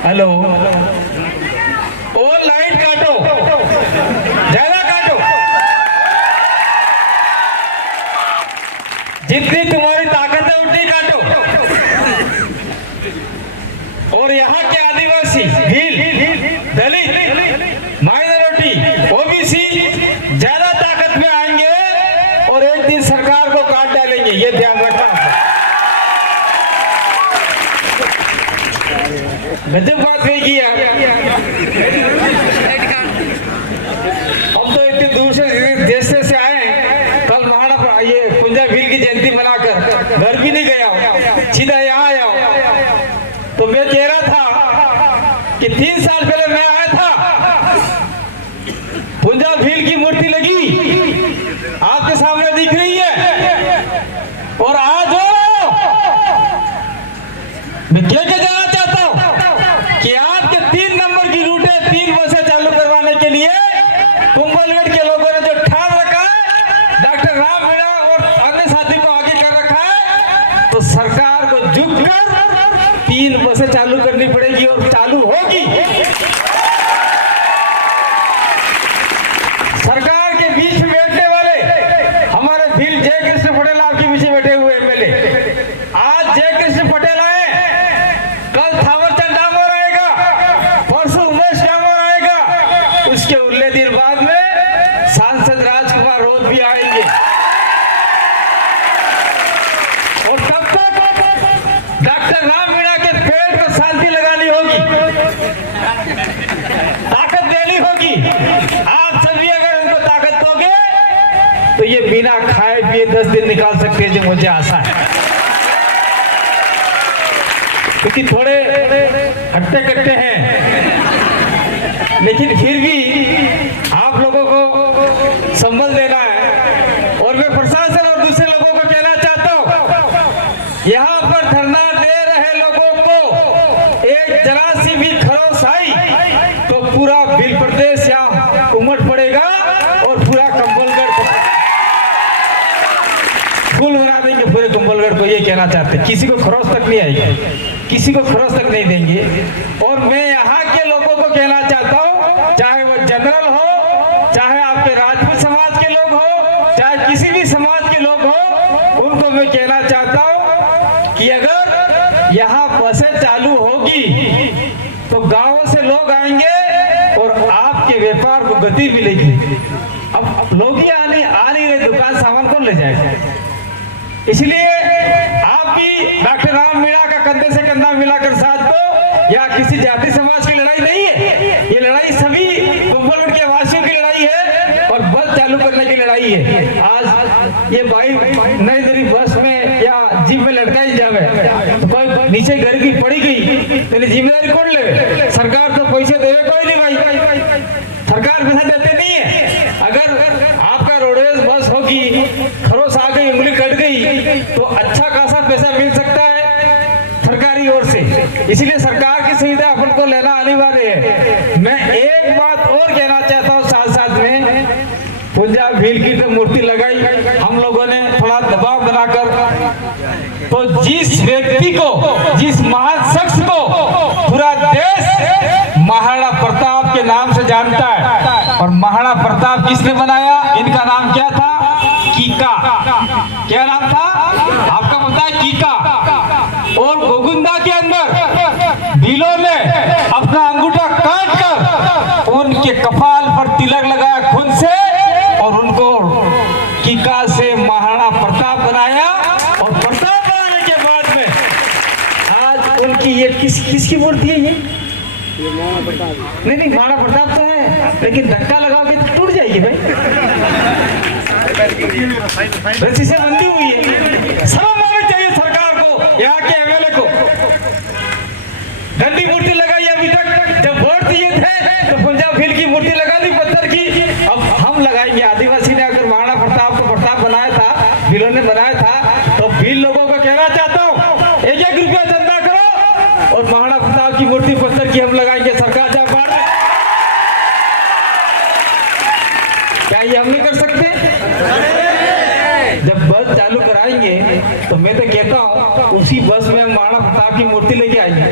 Hello, ओ light काटो, ज्यादा काटो, जितनी तुम्हारी ताकत है उतनी काटो। और यहाँ के आदिवासी, भील, दलित, माइनॉरिटी, ओबीसी ज्यादा ताकत में आएंगे और एक दिन सरकार को काट डालेंगे, ये ध्यान रखना। गजब बात नहीं की यार। हम तो इतने दूसरे देश से आए, कल महाराणा ये पुंजा भील की जयंती मनाकर घर भी नहीं गया हूँ, सीधा यहाँ आया हूँ। तो मैं कह रहा था कि 3 साल पहले मैं आया था, पुंजा भील की मूर्ति लगी आपके सामने दिख रही है, और आज मैं क्या जाना चाहता हूँ कि आपके 3 नंबर की रूट है, 3 बसें चालू करवाने के लिए कुंभलगढ़ के लोगों ने जो ठान रखा है, डॉक्टर राम मीणा और अन्य साथी को आगे कर रखा है, तो सरकार को झुककर 3 बसें चालू करनी पड़ेगी और चालू होगी। सरकार के बीच में बैठने वाले हमारे भील जय कृष्ण पटेल आपके पीछे बैठे हुए एमएलए, आज जय कृष्ण पटेल आए, कल थावरचंद डामोर आएगा, परसों उमेश डामोर आएगा, उसके उरले दिन बाद में सांसद राजकुमार रोध भी आएंगे। और तब तक डॉक्टर राम मीणा के पेड़ को शांति लगानी होगी, ताकत देनी होगी। आप सभी अगर उनको ताकत दोगे तो ये बिना खाए पिए 10 दिन निकाल सकते हैं, जो मुझे आशा है। क्योंकि थोड़े हट्टे कट्टे हैं, लेकिन फिर भी आप लोगों को संभल देना है। और मैं प्रशासन और दूसरे लोगों को कहना चाहता हूँ, यहाँ पर धरना दे रहे लोगों को एक जरा सी भी खरोच आई तो पूरा भील प्रदेश यहाँ उमड़ पड़ेगा और पूरा कुंभलगढ़ फूल बना देंगे पूरे कुंभलगढ़ को। ये कहना चाहते हैं, किसी को खरोच तक नहीं आएगी, किसी को खरोच तक नहीं देंगे। और मैं यहाँ के लोगों को कहना चाहता हूँ, चाहे वो जनरल हो, चाहे आपके राजपूत समाज के लोग हो, चाहे किसी भी समाज के लोग हो, उनको मैं कहना चाहता हूँ कि अगर यहाँ बसें चालू होगी तो गांवों से लोग आएंगे और आपके व्यापार को गति मिलेगी। अब लोग ही आ नहीं रहे, दुकान सामान कौन ले जाएगा? इसलिए आप भी डॉक्टर राम मीणा का कंधे से कंधा मिलाकर साथ दो। या किसी जाति समाज की लड़ाई नहीं है, ये लड़ाई सभी कुंभलगढ़ के वासियों की लड़ाई है और बस चालू करने की लड़ाई है। आज ये भाई नई नई बस में या जीप में लटकाई जावे तो कोई नीचे घर की पड़ी गई, तो जिम्मेदारी कौन ले? सरकार तो पैसे देवे कोई नहीं भाई, सरकार पैसा देते नहीं है। अगर आपका रोडवेज बस होगी, खरोच आ गई, उंगली कट गई तो अच्छा खासा पैसा मिल सकता है सरकारी ओर से। इसलिए सरकार की सुविधा अपन को लेना अनिवार्य है। मैं एक बात और कहना चाहता हूँ साथ साथ में, पुंजा भील की तो मूर्ति लगाई हम लोगों ने थोड़ा दबाव बनाकर, तो जिस व्यक्ति को, जिस महान शख्स को पूरा देश महाराणा प्रताप के नाम से जानता है, और महाराणा प्रताप किसने बनाया? इनका नाम क्या था? कीका। क्या नाम था आपका? पता है? कीका। और गोगुंदा के अंदर भीलों ने अपना अंगूठा काट कर उनके कपाल पर तिलक लगाया खुद से, और उनको कीका से महाराणा प्रताप बनाया। और प्रताप बनाने के बाद में आज उनकी ये किसकी मूर्ति है? ये नहीं, महाराणा प्रताप तो है, लेकिन धक्का लगाओगे तो टूट जाएगी भाई, रस्सी से बंधी हुई है। शर्म आनी चाहिए सरकार को, यहाँ के एमएलए को। गंदी मूर्ति लगाई अभी तक, जब वोट दिए थे तो पुंजा भील की मूर्ति लगा दी पत्थर की, अब हम लगाएंगे। आदिवासी ने अगर महाराणा प्रताप को प्रताप बनाया था, भीलों ने बनाया था, तो भील लोगों को कहना चाहता हूँ, 1-1 रुपया चंदा करो और महाराणा प्रताप की मूर्ति पत्थर की हम लगाएंगे सरकार जहाँ बाढ़ में। क्या ये हम नहीं कर सकते? जब बस चालू कराए जाएंगे तो मैं तो कहता हूँ उसी बस में हम महाराणा प्रताप की मूर्ति लेके आएंगे।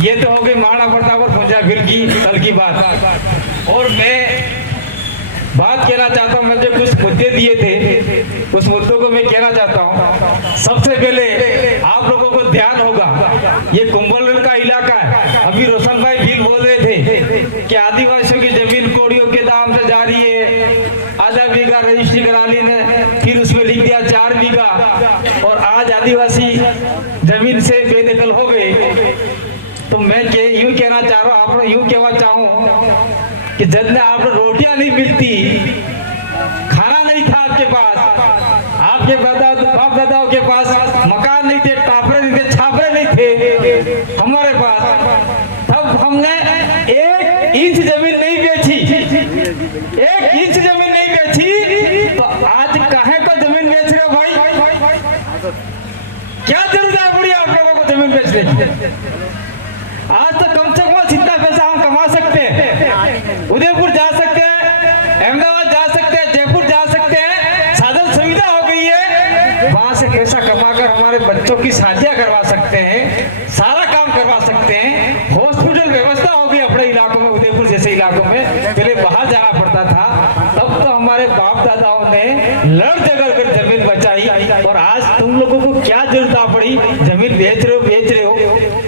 ये तो हो गई महाराणा प्रताप और पूंजा फिर की कल की बात। और मैं बात कहना चाहता हूँ, मुझे कुछ मुद्दे दिए थे, उस मुद्दों को मैं कहना चाहता हूँ। सबसे पहले आप लोगों को ध्यान होगा, ये कुंभलगढ़ का इलाका है। अभी रोशन भाई भील बोल रहे थे कि आदिवासियों की जमीन कोड़ियों के दाम से जा रही है। आधा बीघा रजिस्ट्री करा ली ने, फिर उसमें लिख दिया 4 बीघा, और आज आदिवासी जमीन से बेदखल हो गए। तो मैं यूं कहना चाह रहा हूँ, आप यूं कहना चाहूँ कि जब आप रोटियां नहीं मिलती, खाना नहीं था आपके पास, आपके बाप दादाओं के पास मकान नहीं थे, टापरे नहीं थे, छापरे नहीं थे हमारे पास, तब हमने 1 इंच जमीन नहीं बेची, 1 इंच जमीन नहीं बेची। तो आज काहे को जमीन बेच रहे हो भाई? क्या जरूरत पड़ी आप लोगों को जमीन बेचने की? आज तो कम से कम जितना पैसा हम कमा सकते हैं, उदयपुर जा सकते हैं, अहमदाबाद जा सकते हैं, जयपुर जा सकते हैं, साधन सुविधा हो गई है, वहां से पैसा कमाकर हमारे बच्चों की शादियां करवा सकते हैं, सारा काम करवा सकते हैं। हॉस्पिटल व्यवस्था हो गई अपने इलाकों में, उदयपुर जैसे इलाकों में पहले बाहर जाना पड़ता था। तब तो हमारे बाप दादाओं ने लड़ झगड़ कर जमीन बचाई, और आज तुम लोगों को क्या जरूरत पड़ी जमीन बेच रहे हो।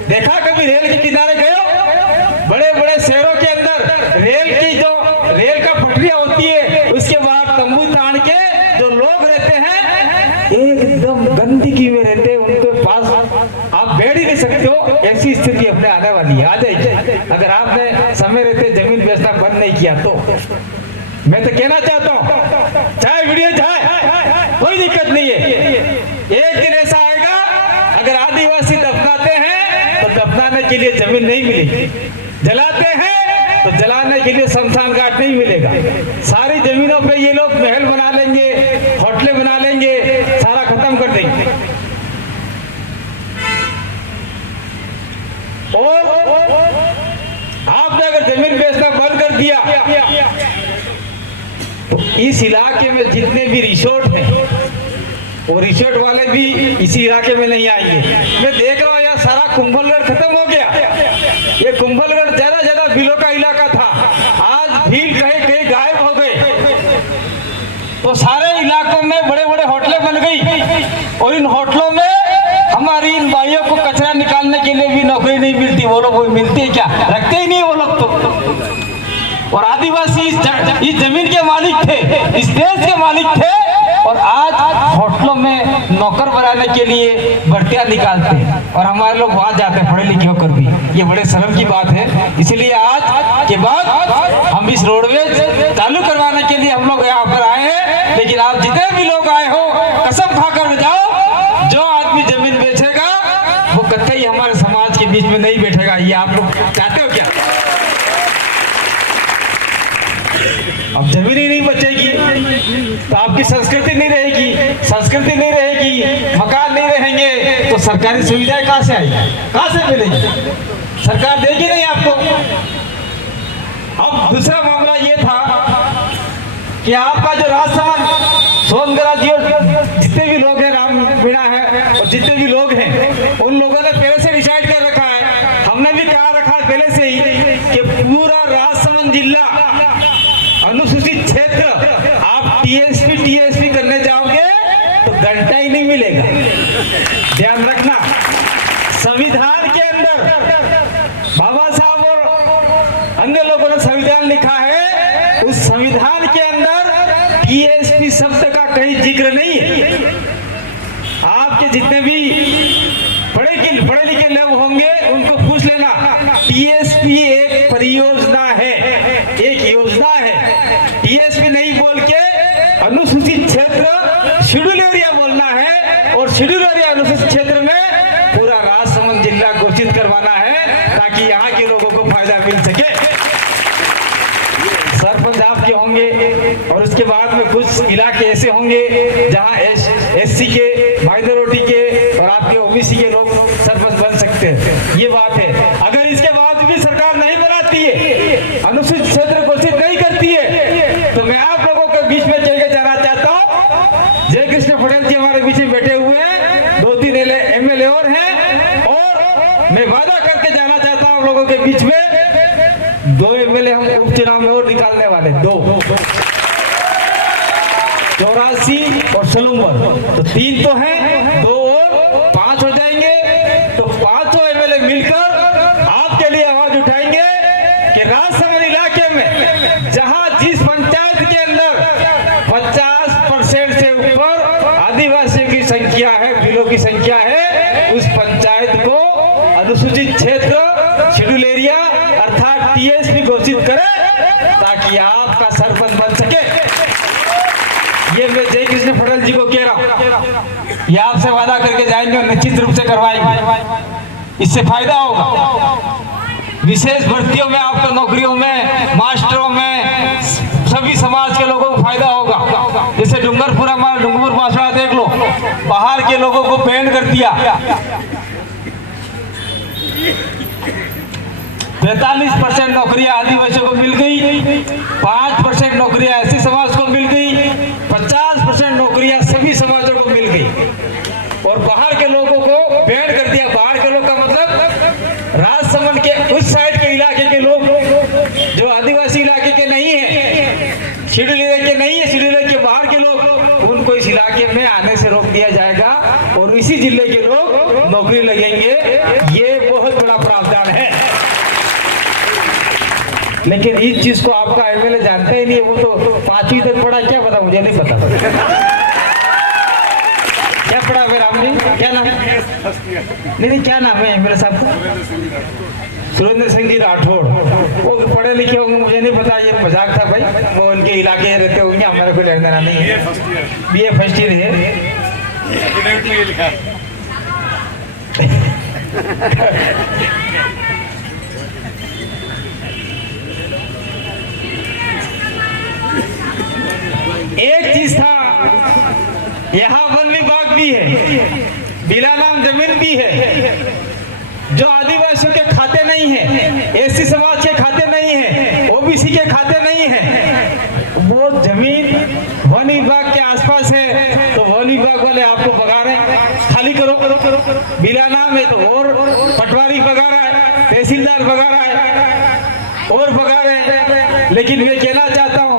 देखा कभी रेल के किनारे गए हो? बड़े बड़े शहरों के अंदर रेल का पटरियां होती है, उसके बाद तंबू तान के जो लोग रहते हैं एकदम गंदगी में रहते हैं, उनके पास आप बैठ ही नहीं सकते हो। ऐसी स्थिति अपने आने वाली है, आ जाएगी अगर आपने समय रहते जमीन बेचना बंद नहीं किया तो। मैं तो कहना चाहता हूँ, चाहे वीडियो चाहे कोई दिक्कत नहीं है, एक दिन ऐसा आएगा अगर आदिवासी दफनाते हैं तो दफनाने के लिए जमीन नहीं मिलेगी, जलाते हैं तो जलाने के लिए शमशान घाट नहीं मिलेगा। सारी जमीनों पे ये लोग महल बना लेंगे, होटलें बना लेंगे, सारा खत्म कर देंगे। और आपने अगर जमीन बेचना बंद कर दिया तो इस इलाके में जितने भी रिसोर्ट हैं, वो रिसोर्ट वाले भी इसी इलाके में नहीं आएंगे। मैं देख रहा हूँ यार, सारा कुंभलगढ़ खत्म हो गया। ये कुंभलगढ़ ज्यादा भीलों का इलाका था, आज भील कहीं गायब हो गए। तो सारे इलाकों में बड़े बड़े होटलें बन गई, और इन होटलों में हमारी इन भाइयों को कचरा निकालने के लिए भी नौकरी नहीं मिलती। वो लोग मिलती है क्या? रखते ही नहीं वो लोग तो। और आदिवासी इस जमीन के मालिक थे, इस देश के मालिक थे, और आज होटलों में नौकर बनाने के लिए भर्तियां निकालते हैं, और हमारे लोग वहां जाते हैं पढ़े लिखे होकर भी। ये बड़े शर्म की बात है। इसलिए आज के बाद हम इस रोडवेज चालू करवाने के लिए हम लोग यहाँ पर आए हैं। लेकिन आप जितने भी लोग आए हो, कसम खाकर जाओ, जो आदमी जमीन बेचेगा वो कतई हमारे समाज के बीच में नहीं बैठेगा। ये आप लोग चाहते हो क्या? अब जमीन ही नहीं बचेगी तो आपकी संस्कृति नहीं रहेगी, संस्कृति नहीं रहेगी, मकान नहीं रहेंगे, तो सरकारी सुविधाएं कहाँ से आएगी, कहाँ से मिलेगी? सरकार देगी नहीं आपको। अब दूसरा मामला ये था कि आपका जो राजसमंद सोनगढ़ जी और जितने भी लोग हैं, राम मीणा है और जितने भी लोग हैं, उन लोगों ने पहले से डिसाइड कर रखा है, हमने भी कहा रखा है पहले से ही कि पूरा राजसमंद जिला अनुसूचित क्षेत्र आप टीएसपी करने जाओगे तो घंटा ही नहीं मिलेगा। ध्यान रखना, संविधान के अंदर बाबा साहब और अन्य लोगों ने संविधान लिखा है, उस संविधान के अंदर टीएसपी शब्द का कहीं जिक्र नहीं है। आपके जितने भी पढ़े लिखे लोग होंगे उनको पूछ लेना, टीएसपी एक परियोजना है, एक योजना है। टीएसपी नहीं बोल के अनुसूचित क्षेत्र शेड्यूल एरिया बोलना है, और शेड्यूल एरिया अनुसूचित क्षेत्र में पूरा राजसमंद जिला घोषित करवाना है ताकि यहाँ के लोगों को फायदा मिल सके। सरपंच आपके होंगे, और उसके बाद में कुछ इलाके ऐसे होंगे जहाँ एससी के, माइनॉरिटी के और आपके ओबीसी के लोग सरपंच बन सकते हैं। ये बात है। अगर इसके बाद भी सरकार नहीं बनाती है, अनुसूचित क्षेत्र घोषित नहीं करती है, तो मैं आप लोगों के बीच में चल के 84 और सलूमर, तो 3 तो हैं, 2 और 5 हो जाएंगे। तो 5 एमएलए मिलकर आपके लिए आवाज उठाएंगे कि राजसमंद इलाके में जहां जिस पंचायत के अंदर 50% से ऊपर आदिवासियों की संख्या है, बिलों की संख्या है, उस पंचायत को अनुसूचित क्षेत्र शेड्यूल एरिया अर्थात टीएसपी घोषित करें ताकि आपका सरपंच बन सके। ये मैं जय कृष्ण फटल जी को कह रहा हूँ, ये आपसे वादा करके जाएंगे और निश्चित रूप से करवाएंगे। इससे फायदा होगा। विशेष भर्तियों में, आपको नौकरियों में, मास्टरों में, सभी समाज के लोगों को फायदा होगा। जैसे डूंगरपुरा माशा देख लो, बाहर के लोगों को बैन कर दिया। 45% नौकरियां आदिवासियों को मिल गई, 5% नौकरियां ऐसे समाज को मिल गई, 50% नौकरियां सभी समाजों को मिल गई और बाहर के लोगों को बैन कर दिया। बाहर के लोग का मतलब राजसमंद के उस साइड के इलाके के लोग जो आदिवासी इलाके के नहीं है, शेड्यूल एरिया के नहीं है, शेड्यूल एरिया के बाहर के लोग, उनको इस इलाके में आने से रोक दिया जाएगा और इसी जिले के लोग नौकरी लगेंगे। ये बहुत बड़ा प्रावधान है। लेकिन इस चीज को आपका एमएलए जानता ही नहीं है। वो तो 5वीं तक पढ़ा, क्या पता, मुझे नहीं पता। क्या पढ़ा फिर आपने? क्या नाम? नहीं, क्या नाम है एमएलए साहब का? सुरेंद्र सिंह जी राठौड़। वो पढ़े लिखे होंगे, मुझे नहीं पता, ये मजाक था भाई। वो उनके इलाके रहते होंगे, हमारा कोई लेना देना नहीं है। BA फर्स्ट ईयर है। एक चीज था, यहाँ वन विभाग भी है, बिला नाम जमीन भी है, जो आदिवासियों के खाते नहीं है, एससी समाज के खाते नहीं है, ओबीसी के खाते नहीं है। वो जमीन वन विभाग के आसपास है, तो वन विभाग वाले आपको भगा रहे हैं, खाली करो। बिला नाम है तो और पटवारी भगा रहा है, तहसीलदार भगा रहा है और भगा रहे हैं। लेकिन मैं कहना चाहता हूँ,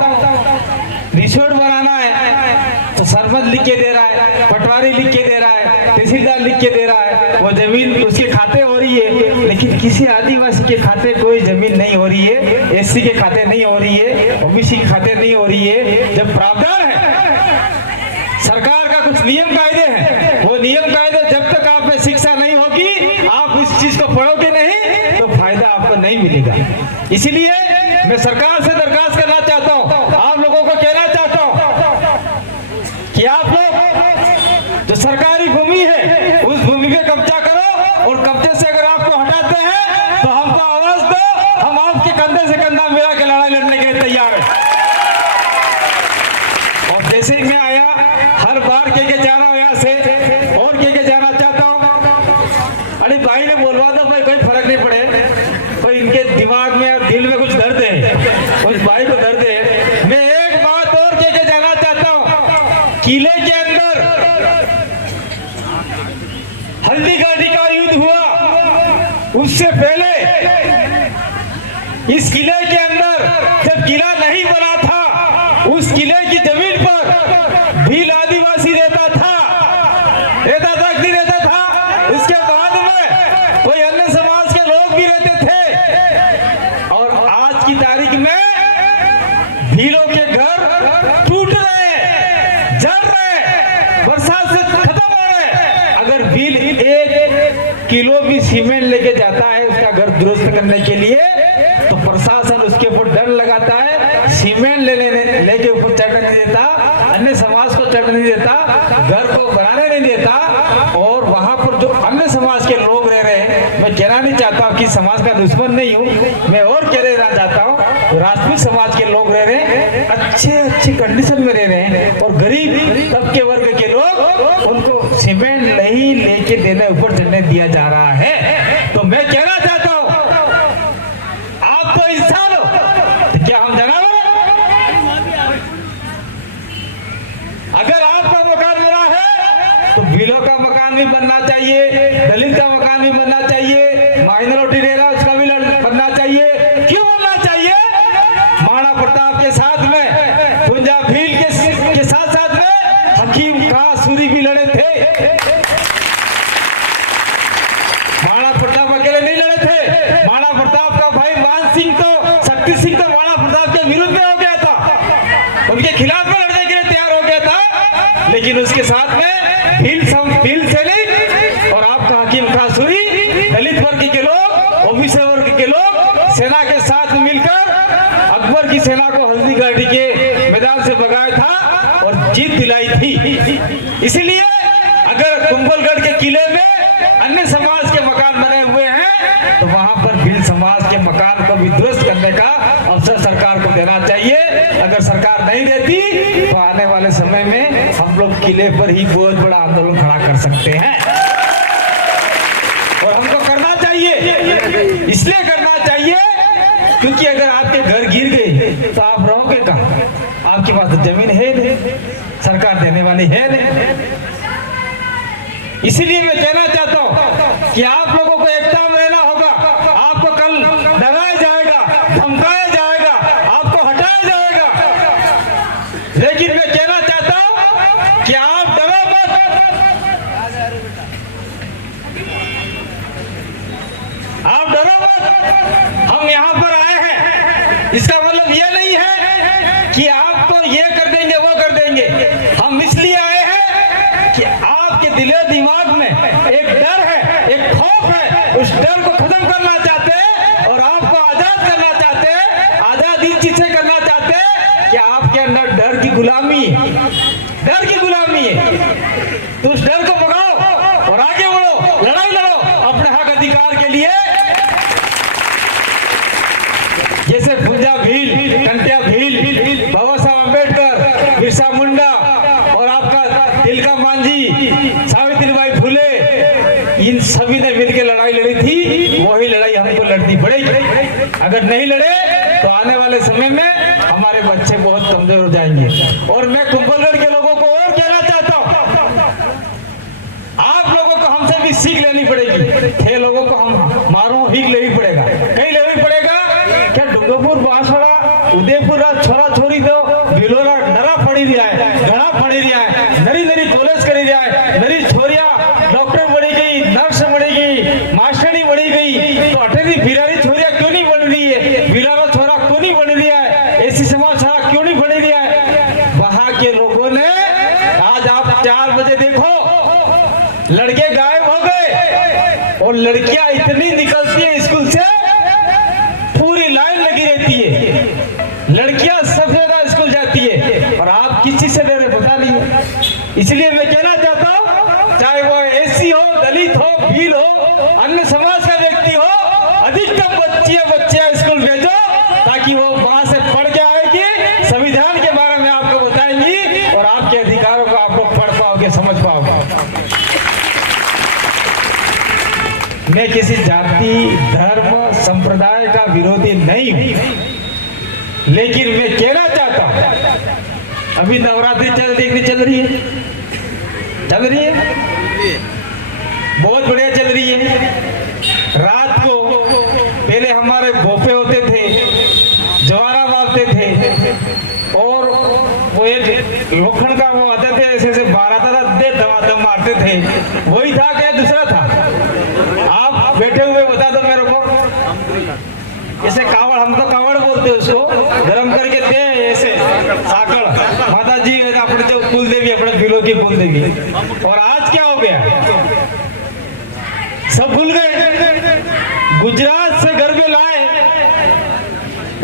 रिसोर्ट बनाना है तो सरपंच लिख के दे रहा है, पटवारी लिख के दे रहा है, तहसीलदार लिख के दे रहा है, वो जमीन उसके खाते हो रही है। लेकिन किसी आदिवासी के खाते कोई जमीन नहीं हो रही है, एससी के खाते नहीं हो रही है, ओबीसी के खाते नहीं हो रही है। जब प्रावधान है, सरकार का कुछ नियम कायदे हैं, वो नियम कायदे जब तक आप में शिक्षा नहीं होगी, आप इस चीज को पढ़ोगे नहीं तो फायदा आपको नहीं मिलेगा। इसीलिए मैं सरकार से दरखास्त करना चाहता हूँ, आप लोगों को कहना चाहता हूँ कि आप लोग जो सरकारी भूमि है उस भूमि पे कब्जा करो और कब्जे से अगर आपको हटाते हैं तो हमको आवाज दो, हम आपके कंधे से कंधा मिला के लड़ाई लड़ने के लिए तैयार है। और जैसे ही मैं आया, हर बार के जा रहा हूँ यहाँ से और के जाना चाहता हूँ। अरे भाई ने बोलवा दो भाई, कोई फर्क नहीं पड़े, कोई इनके दिमाग में और दिल में कुछ दर्द है, उस भाई को दर्द है। मैं एक बात और के जाना चाहता हूँ, किले के अंदर हल्दी घाटी का युद्ध हुआ, उससे पहले इस किले के अंदर जब किला नहीं बना था, उस किले की जमीन पर भील आदिवासी रहता था कि रहता था। उसके बाद में कोई अन्य समाज के लोग भी रहते थे और आज की तारीख में भीलों के घर टूट रहे हैं, जल रहे हैं, बरसात से खत्म हो रहे हैं। अगर भील 1 किलो भी सीमेंट लेके जाता है उसका घर दुरुस्त करने के लिए, तो प्रशासन उसके ऊपर डर लगाता है, सीमेंट लेके ऊपर चढ़ने नहीं देता, अन्य समाज को चढ़ने नहीं देता, घर को बनाने नहीं देता। और वहां पर जो अन्य समाज के लोग रह रहे हैं, मैं कहना नहीं चाहता कि समाज का दुश्मन नहीं हूँ, मैं और कह रहना चाहता हूँ, राजपूत समाज के लोग रह रहे हैं, अच्छे कंडीशन में रह रहे हैं और गरीब तबके वर्ग के लोग, उनको सीमेंट नहीं लेके देने ऊपर चढ़ने दिया जा रहा है। तो मैं कहना चाहता हूँ, आप तो इंसान हो, तो क्या हम जानवर? अगर आपका मकान बना है तो भीलों का मकान भी बनना चाहिए, दलित का मकान भी बनना चाहिए, माइनॉरिटी रह रहा उसका भी बनना चाहिए। क्यों बनना चाहिए? महाराणा प्रताप के साथ में महाराणा प्रताप अकेले नहीं लड़े थे। महाराणा प्रताप का भाई मान सिंह तो शक्ति सिंह तो महाराणा प्रताप के विरुद्ध में हो गया था, उनके खिलाफ में लड़ने के लिए तैयार हो गया था, लेकिन उसके साथ में भील सैनिक और आपका हकीम खासूरी, दलित वर्ग के लोग, ओबीसी वर्ग के लोग सेना के साथ मिलकर अकबर की सेना को हल्दी घाटी के मैदान से भगाया था और जीत दिलाई थी। इसलिए अगर कुंभलगढ़ के किले में अन्य समाज के मकान बने हुए हैं तो वहां पर भील समाज के मकान को भी ध्वस्त करने का अवसर सरकार को देना चाहिए। अगर सरकार नहीं देती तो आने वाले समय में हम लोग किले पर ही बहुत बड़ा आंदोलन खड़ा कर सकते हैं और हमको करना चाहिए। इसलिए करना चाहिए क्योंकि अगर आपके घर गिर गए तो आप रहोगे कहाँ? आपके पास तो जमीन है नहीं, सरकार देने वाली है नहीं। इसीलिए मैं कहना चाहता हूं कि आप लोगों को एकता में रहना होगा। आपको कल डराया जाएगा, धमकाया जाएगा, आपको हटाया जाएगा, लेकिन मैं कहना चाहता हूं कि आप डरो मत। आप डरो मत। हम यहाँ पर आए हैं, इसका मतलब ये नहीं है कि आपको ये कर देंगे वो कर देंगे। हम इसलिए आए हैं कि आपके दिलो दिमाग में एक डर है, एक खौफ है, उस डर को खत्म करना चाहते हैं और आपको आजाद करना चाहते हैं। आजादी जिसे करना चाहते हैं कि आपके अंदर डर की गुलामी है, तो उस डर को भगाओ और आगे बढ़ो, लड़ाई लड़ो अपने हक अधिकार के लिए। जैसे भुंजा भील, कंटिया भील, बाबा साहब अम्बेडकर, बिरसा मुंडा और आपका तिलका मांझी, सावित्रीबाई फुले, इन सभी ने मिलकर लड़ाई लड़ी थी, वही लड़ाई हमको लड़नी पड़ेगी। अगर नहीं लड़े तो आने वाले समय में हमारे बच्चे बहुत कमजोर हो जाएंगे। और मैं कुंभलगढ़ के लोगों को और कहना चाहता हूँ, आप लोगों को हमसे भी सीख लेनी पड़ेगी। थे लोगों को हम मारो ही लेनी पड़ेगा, कहीं लेनी पड़ेगा। क्या डूंगरपुर, बांसवाड़ा, उदयपुर छोरा छोरी दो बिलोरा डरा पड़ी रहा है, घड़ा पड़ी रहा है, नरी नरी कॉलेज करी रहा है, नरी छोरिया डॉक्टर बड़ी गई, नर्स बड़ी गई, मास्टरी बड़ी गई, तो अटेरी बिरारी छोरिया क्यों नहीं बन रही है? बिलारो छोरा क्यों नहीं बन रहा है? ऐसी समाज छोरा क्यों नहीं बन रहा है? वहां के लोगों ने आज आप 4 बजे देखो लड़के गायब हो गए और लड़कियां इतनी निकलती है स्कूल से, पूरी लाइन लगी रहती है। लड़कियां सबसे ज्यादा स्कूल जाती है और आप किस चीज से डर रहे पता नहीं। इसलिए मैं कहना चाहता हूं, चाहे वो एससी हो, दलित हो, भील हो, अन्य समाज का व्यक्ति हो, अधिकतम बच्चे स्कूल भेजो ताकि वो वहां से पढ़ के आएगी, संविधान के बारे में आपको बताएंगी और आपके अधिकारों को आप लोग पढ़ पाओगे, समझ पाओगे। मैं किसी जाति, धर्म, संप्रदाय का विरोधी नहीं हूं, लेकिन मैं कहना चाहता हूं अभी नवरात्रि चल रही है, बहुत बढ़िया चल रही है। रात को पहले हमारे भोपे होते थे, जवारा मारते थे और वो एक लोखंड का वो आते थे, ऐसे ऐसे बार आता था, दे दम मारते थे। वही था क्या दूसरा था? आप बैठे हुए बता दो मेरे को। ऐसे कावड़, हम तो कावड़ बोलते हैं उसको, गरम करके दे ऐसे साकड़, माता जी अपने जो कुल देवी, अपने बिलो की कुल देवी। और आज क्या हो गया? सब भूल गए। गुजरात से गरबे लाए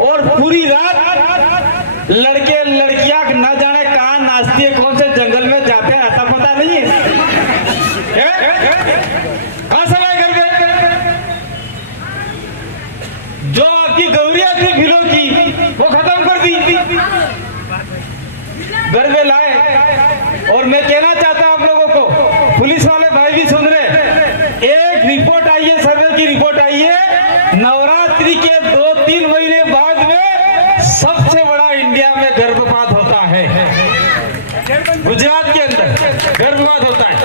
और पूरी रात लड़के लड़कियां न जाने कहां नाचती है, कौन से जंगल में जाते हैं, आता पता नहीं है। कहां से लाए गरबे? जो आपकी गौरिया थी भिलो की, वो खत्म कर दी, गरबे लाए। और मैं कहना चाहता हूं आप लोगों को, पुलिस वाले भाई भी सुन रहे, एक रिपोर्ट आई है, सर्वे की रिपोर्ट आई है, नवरात्रि के 2-3 महीने बाद में सबसे बड़ा इंडिया में गर्भपात होता है। गुजरात के अंदर गर्भपात होता है।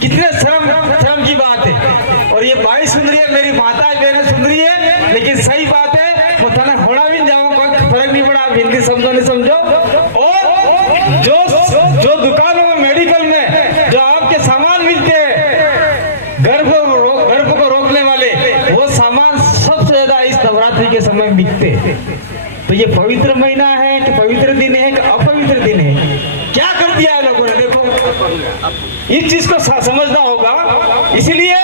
कितने शर्म की बात है। और ये भाई सुन रही है, मेरी माता बहनें सुन रही है, लेकिन सही बात है, वो थाना होड़ा भी जाओ, कोई फर्क नहीं पड़ा, आप हिंदी समझो नहीं समझो। और जो दुकानों में, मेडिकल में जो आपके सामान मिलते हैं गर्भ को रोकने वाले, वो सामान सबसे ज्यादा इस नवरात्रि के समय में बिकते हैं। तो ये पवित्र महीना है कि पवित्र दिन है कि अपवित्र दिन है? क्या कर दिया है लोगों ने, देखो इस चीज को समझना होगा। इसलिए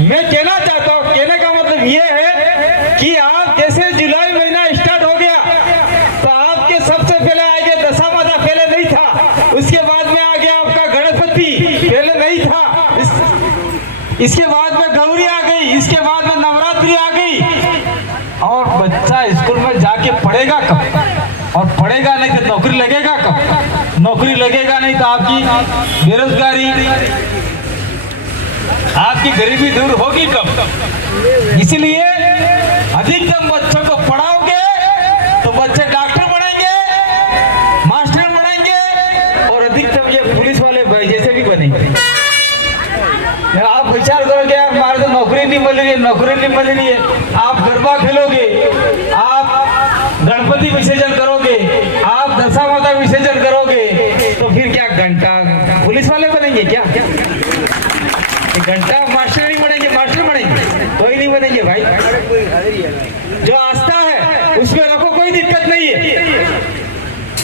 मैं कहना चाहता हूँ, कहने का मतलब ये है कि आप जैसे जुलाई महीना स्टार्ट हो गया तो आपके सबसे पहले आ गया दशामाता, पहले नहीं था। उसके बाद में आ गया आपका गणपति, पहले नहीं था। इसके बाद में गौरी आ गई, इसके बाद में नवरात्रि आ गई। और बच्चा स्कूल में जाके पढ़ेगा कब? और पढ़ेगा नहीं तो नौकरी लगेगा कब? नौकरी लगेगा नहीं तो आपकी बेरोजगारी, आपकी गरीबी दूर होगी कब? इसलिए अधिकतम बच्चों को पढ़ाओगे तो बच्चे डॉक्टर बनेंगे, मास्टर बनेंगे, और अधिकतम ये पुलिस वाले भाई जैसे भी बनेंगे। आप विचार करोगे हमारे तो नौकरी नहीं मिल रही है, नौकरी नहीं मिल रही है, आप गरबा खेलोगे, आप गणपति विसर्जन करोगे, आप दशामाता विसर्जन करोगे, तो फिर क्या घंटा पुलिस वाले बनेंगे क्या? घंटा मास्टर नहीं बनेंगे, मास्टर बनेंगे? कोई नहीं बनेंगे भाई। जो आस्था है उसमें रखो, कोई दिक्कत नहीं है,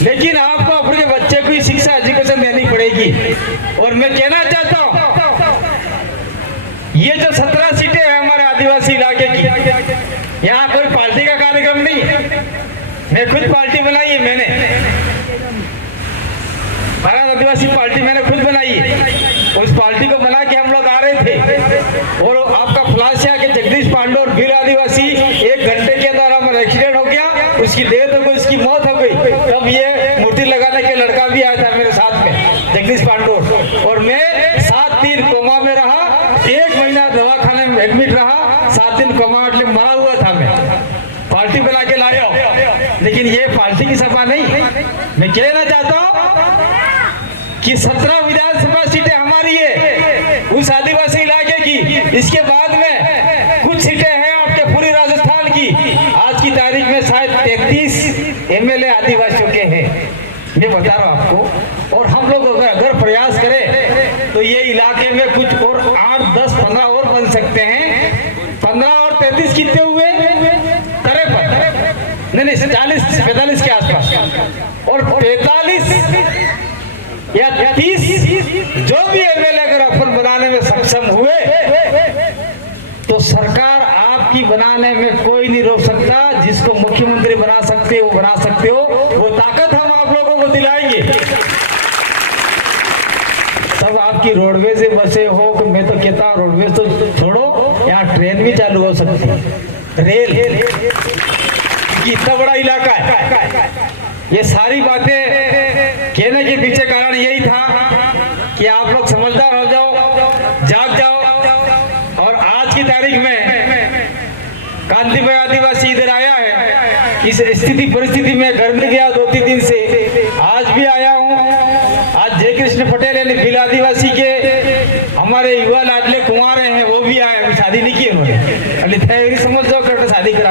लेकिन आपको अपने बच्चे को शिक्षा एजुकेशन देनी पड़ेगी। और मैं कहना चाहता हूँ, ये जो 17 सीटें हैं हमारे आदिवासी इलाके की, यहाँ कोई पार्टी का कार्यक्रम नहीं है। मैं खुद पार्टी बनाई है, मैंने भारत आदिवासी पार्टी मैंने खुद बनाई है। उस पार्टी को बना के हम लोग आ रहे थे, और आपका फ्लासिया के जगदीश पांडे और भील आदिवासी 1 घंटे के अंदर हमारा एक्सीडेंट हो गया, उसकी डेथ हो गई, उसकी मौत हो गई। तब ये मूर्ति लगाने के लड़का भी आया था मेरे साथ में, जगदीश पांडे, और मैं 7 दिन कोमा में रहा, 1 महीना दवाखाने में एडमिट रहा, 7 दिन कोमा में मरा हुआ था। मैं पार्टी बना के लाया, लेकिन ये पार्टी की सभा नहीं। मैं कहना चाहता हूँ कि 17 विधानसभा सीटें हमारी है उस आदिवासी इलाके की। इसके बाद में कुछ सीटें हैं आपके पूरी राजस्थान की। आज की तारीख में शायद 33 एमएलए आदिवासियों के हैं, मैं बता रहा हूँ आपको। और हम लोग अगर प्रयास करें तो ये इलाके में कुछ और 8, 10, 15 और बन सकते हैं। 15 और 33 कितने हुए? 53, नहीं 40, 45 के आसपास। और 45 या 30 जो भी एमएलए अगर अपन बनाने में सक्षम हुए तो सरकार आपकी बनाने में कोई नहीं रोक सकता। जिसको मुख्यमंत्री बना सकते हो बना सकते हो, वो ताकत हम आप लोगों को दिलाएंगे। तब आपकी रोडवेज से बसें हो, मैं तो कहता हूँ रोडवेज तो छोड़ो, यहाँ ट्रेन भी चालू हो सकती है, रेल, इतना बड़ा इलाका है। ये सारी बातें कहने के पीछे कारण यही था कि आप लोग समझदार हो जाओ, जाग जाओ। और आज की तारीख में कांति भाई आदिवासी इधर आया है, इस स्थिति परिस्थिति में घर में गया 2-3 दिन से, आज भी आया हूँ। आज जय कृष्ण पटेल यानी भील आदिवासी के हमारे युवा लाडले कुंवारे हैं, वो भी आए, अभी शादी नहीं की उन्होंने। समझ जाओ कर शादी करा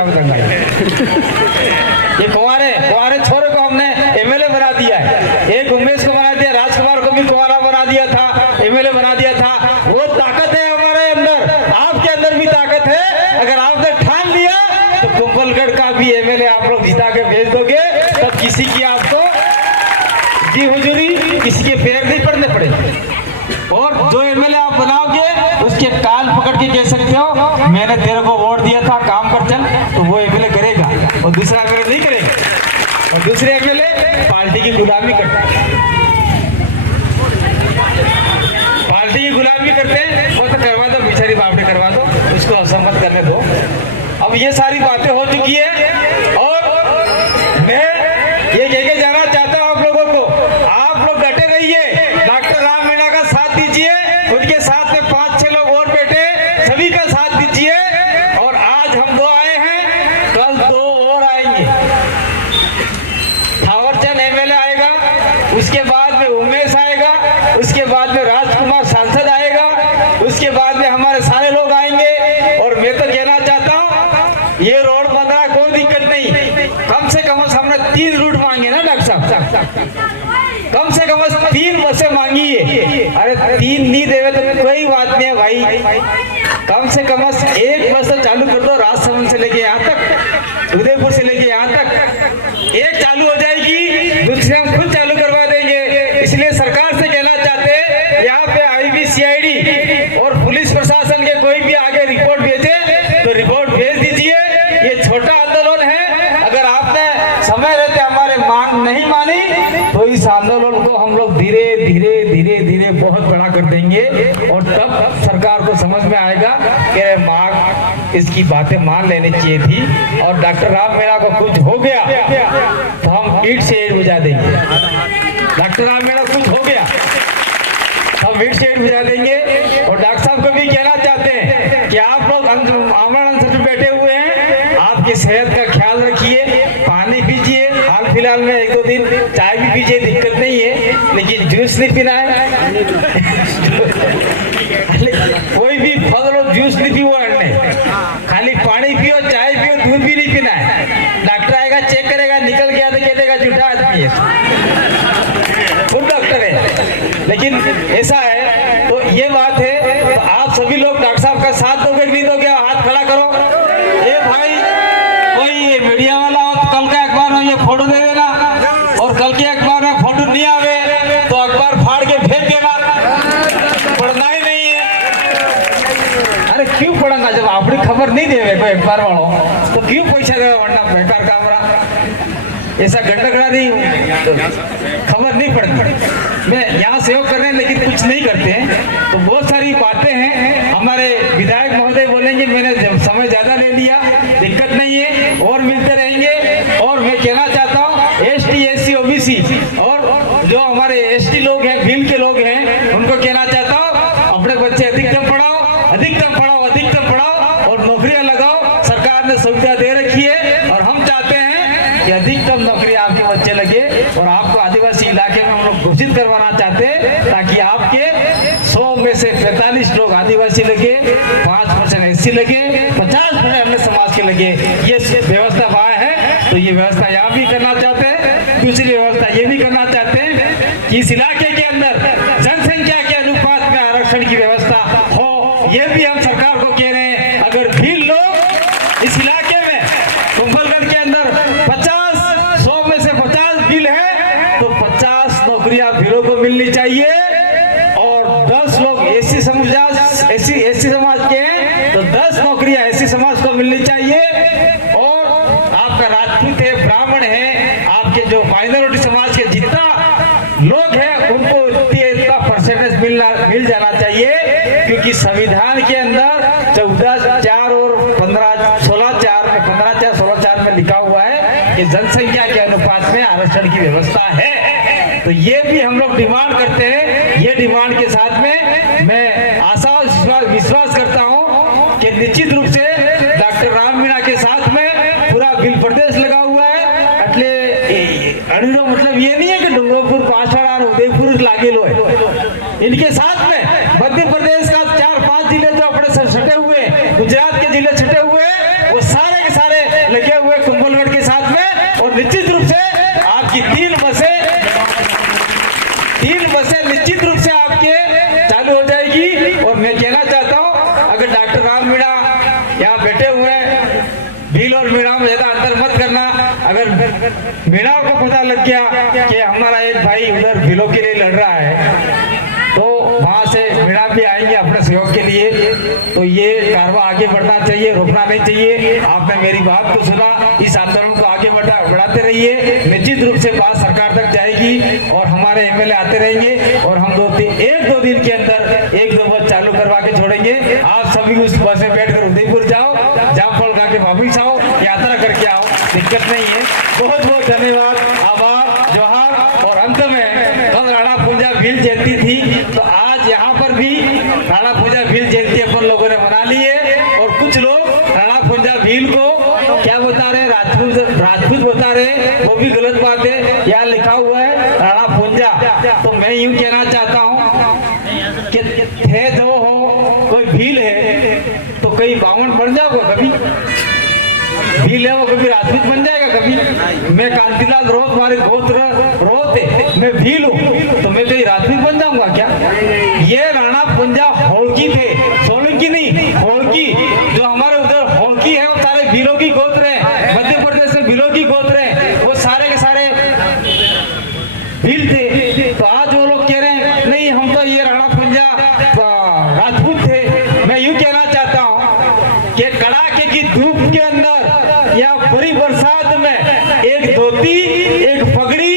ये कुंवारे छोरे को हमने एमएलए बना दिया है। एक उमेश को बना दिया, राजकुमार को भी कुंवारा बना दिया था, एमएलए बना दिया था। वो ताकत है हमारे अंदर, आपके अंदर भी ताकत है। अगर आपने ठान लिया तो कुंभलगढ़ का भी एमएलए आप लोग जिता के भेज दोगे, तब किसी की आपको जी हुजूरी, किसी के पैर नहीं पड़ने पड़ेंगे। और जो एमएलए आप बनाओगे उसके कान पकड़ के कह सकते हो मैंने तेरे को वोट दिया था, काम कर चल, तो वो एमएलए करेगा और दूसरा एमएलए नहीं करेगा। और दूसरे एमएलए पार्टी की गुलामी करते हैं, पार्टी की गुलामी करते हैं। वो तो करवा दो, बेचारी बापड़ी करवा दो, उसको असहमत करने दो। अब ये सारी बातें हो चुकी है, और मैं ये कह के जाना चाहता हूँ आप लोगों को, आप लोग डटे रहिए, डॉक्टर राम मीणा का साथ दीजिए, उनके साथ में 5-6 लोग और बैठे, सभी का साथ दीजिए। और आज हम 2 आए हैं, कल 2 और आएंगे। थावरचंद एमएलए आएगा, उसके बाद में उमेश आएगा, उसके बाद में राजकुमार सांसद आएगा, उसके बाद में हमारे सारे लोग आएंगे। और मैं तो कहना चाहता हूँ ये रोड बन रहा है, कोई दिक्कत नहीं, कम से कम हमने 3 रूट मांगे। मांगे ना डॉक्टर साहब, कम से कम 3 बसें मांगी है। अरे 3 नहीं देवे तो कोई बात नहीं है भाई, कम से कम 1 बस तो चालू कर दो। राजसमंद से लेके यहाँ तक, उदयपुर से लेके यहाँ तक एक चालू हो जाएगी, दूसरे हम खुद चालू करवा देंगे। इसलिए सरकार से कहना चाहते हैं, यहाँ पे आईबी, सीआईडी और पुलिस प्रशासन के कोई भी आगे रिपोर्ट भेजे तो रिपोर्ट भेज दीजिए। ये छोटा आंदोलन है, अगर आपने समय रहते हमारे मांग नहीं मानी तो इस आंदोलन को हम लोग धीरे धीरे धीरे धीरे बहुत बड़ा कर देंगे, और तब सरकार को समझ में आएगा कि मांग, इसकी बातें मान लेनी चाहिए थी। और डॉक्टर राम मीणा को कुछ हो गया तो हम ईंट से ईंट बुझा देंगे। डॉक्टर राम मीणा कुछ हो गया हम ईंट से ईंट बुझा देंगे। और डॉक्टर साहब को भी कहना चाहते हैं कि आप लोग आमरण अनशन पे बैठे हुए हैं, आपकी सेहत का ख्याल रखिए, पानी पीजिए। हाल फिलहाल में 1-2 दिन चाय भी पीजिए, दिक्कत नहीं है, लेकिन जूस नहीं पीना है। कोई भी फल और जूस नहीं पियो, खाली पानी पियो, चाय पियो, दूध भी नहीं पीना है। डॉक्टर आएगा, चेक करेगा, निकल गया तो कहेगा झूठा आदमी है, खुद डॉक्टर है। लेकिन ऐसा है, तो ये बात है। तो आप सभी लोग डॉक्टर साहब का साथ दोगे नहीं दोगे? हाथ खड़ा करो। ए भाई, कोई मीडिया वाला हो तो कल का अखबार में ये फोटो दे देना, और कल के अखबार में फोटो नहीं आवे तो अखबार फाड़ के फेंक देना, पढ़ना ही नहीं है। अरे क्यों पढ़ेगा जब अपनी खबर नहीं देवे कोई अखबार वालों, तो क्यों पैसा देवे? वरना बेकार काम रहा, ऐसा गंडकड़ा नहीं, खबर नहीं पड़ती। मैं यहाँ सहयोग कर रहे हैं लेकिन कुछ नहीं करते हैं। तो बहुत सारी बातें हैं, हमारे विधायक महोदय बोलेंगे, मैंने समय ज्यादा ले लिया, दिक्कत नहीं है, और मिलते रहेंगे। और मैं कहना चाहता हूँ ST SC OBC और जो हमारे ST लोग हैं, भील के लोग हैं, उनको कहना चाहता हूँ अपने बच्चे अधिकतम पढ़ाओ, अधिकतम पढ़ाओ, अधिकतम पढ़ाओ और नौकरियां लगाओ। सरकार ने सुविधा दे रखी है और हम चाहते हैं कि अधिकतम नौकरी आपके बच्चे लगे। और आपको आदिवासी इलाके में हम लोग घोषित करवाना चाहते हैं ताकि आपके 100 में से 45 लोग आदिवासी लगे, 5% SC लगे, 50% अन्य समाज के लगे। ये व्यवस्था वहाँ है, तो ये व्यवस्था यहाँ भी करना चाहते हैं। दूसरी व्यवस्था ये भी करना चाहते हैं कि इस इलाके के अंदर जनसंख्या के अनुपात में आरक्षण की व्यवस्था हो। ये भी हम सरकार को कह रहे हैं। अगर भील लोग इस इलाके में, कुंभलगढ़ के अंदर 100 में से 50 भील है, तो 50 नौकरियां भीलों को मिलनी चाहिए। और 10 लोग SC समाज के हैं तो 10 नौकरियां SC समाज को मिलनी चाहिए। और आपका राजपूत है, ब्राह्मण है, आपके जो माइनॉरिटी समाज के जितना लोग हैं उनको इतना परसेंटेज मिल जाना चाहिए, क्योंकि संविधान के अंदर 14(4) और 16(4) में 15(4) 16(4) में लिखा हुआ है कि जनसंख्या के अनुपात में आरक्षण की व्यवस्था है। तो ये भी हम लोग डिमांड करते हैं। ये डिमांड के साथ में मैं आशा और विश्वास करता हूँ कि निश्चित रूप से डॉक्टर राम मीणा के साथ में पूरा भील प्रदेश लगा हुआ है। એટલે अणुनो मतलब ये नहीं है कि डूंगरपुर, पाछड़ा और उदयपुर लागे लो है। इनके साथ में मध्य प्रदेश का 4-5 जिले जो अपने सटे हुए, गुजरात के जिले छटे हुए, वो सारे के सारे लगे हुए कुंभलगढ़ के साथ में। और निश्चित रूप से आपकी 3 बसें निश्चित रूप से आपके चालू हो जाएगी। और मैं कहना चाहता हूँ, अगर डॉक्टर राम मीणा यहाँ बैठे हुए हैं, भील और मीणा में ज्यादा अंतर मत करना। अगर मीणा को पता लग गया कि हमारा एक भाई उधर भीलों के लिए लड़ रहा है, तो वहां से मीणा भी आएंगे अपने सहयोग के लिए। तो ये कारवा आगे बढ़ना चाहिए, रोकना नहीं चाहिए। आपने मेरी बात को सुना, इस आंदोलन को आगे बढ़ाते रहिए। निश्चित रूप से बात सरकार तक जाएगी और हमारे MLA आते रहेंगे, और हम 1-2 दिन के अंदर 1-2 बस चालू करवा के छोड़ेंगे। आप सभी उस बस में बैठकर उदयपुर जाओ, जामफल खा के वापिस आओ, यात्रा करके आओ, दिक्कत नहीं है। बहुत बहुत धन्यवाद, आभार, जोहार। और अंत में कल राणा पूजा भील जयंती थी, तो आज यहाँ पर भी राणा पूजा भील जयंती अपन लोगों ने मना ली है। और कुछ लोग राणा पूजा भील को क्या बता रहे, राजपूत बता रहे, वो भी गलत बात है। यहाँ लिखा हुआ है राणा पूजा। तो मैं यूं कहना चाहता हूँ कि थे जो हो, कोई भील है तो कई बावन बन जाओगे कभी? भील है वो कभी राजपूत बन जाएगा कभी? मैं कांतिलाल रोहत, हमारे गोत्र रोहत है, मैं भील हूँ तो मैं कहीं राजपूत बन जाऊंगा क्या? ये राणा पुंजा होड़की थे, सोलंकी नहीं, होड़की। जो हमारे उधर होड़की है वो सारे भीलों की गोत्र है, मध्य प्रदेश में भीलों की गोत्र है, वो सारे के सारे भील थे। तो आज वो लोग कह रहे हैं नहीं हम तो ये राणा पुंजा राजपूत थे। मैं यूं कहना चाहता हूं कि कड़ाके की धूप के अंदर या बड़ी बरसात में एक धोती, एक पगड़ी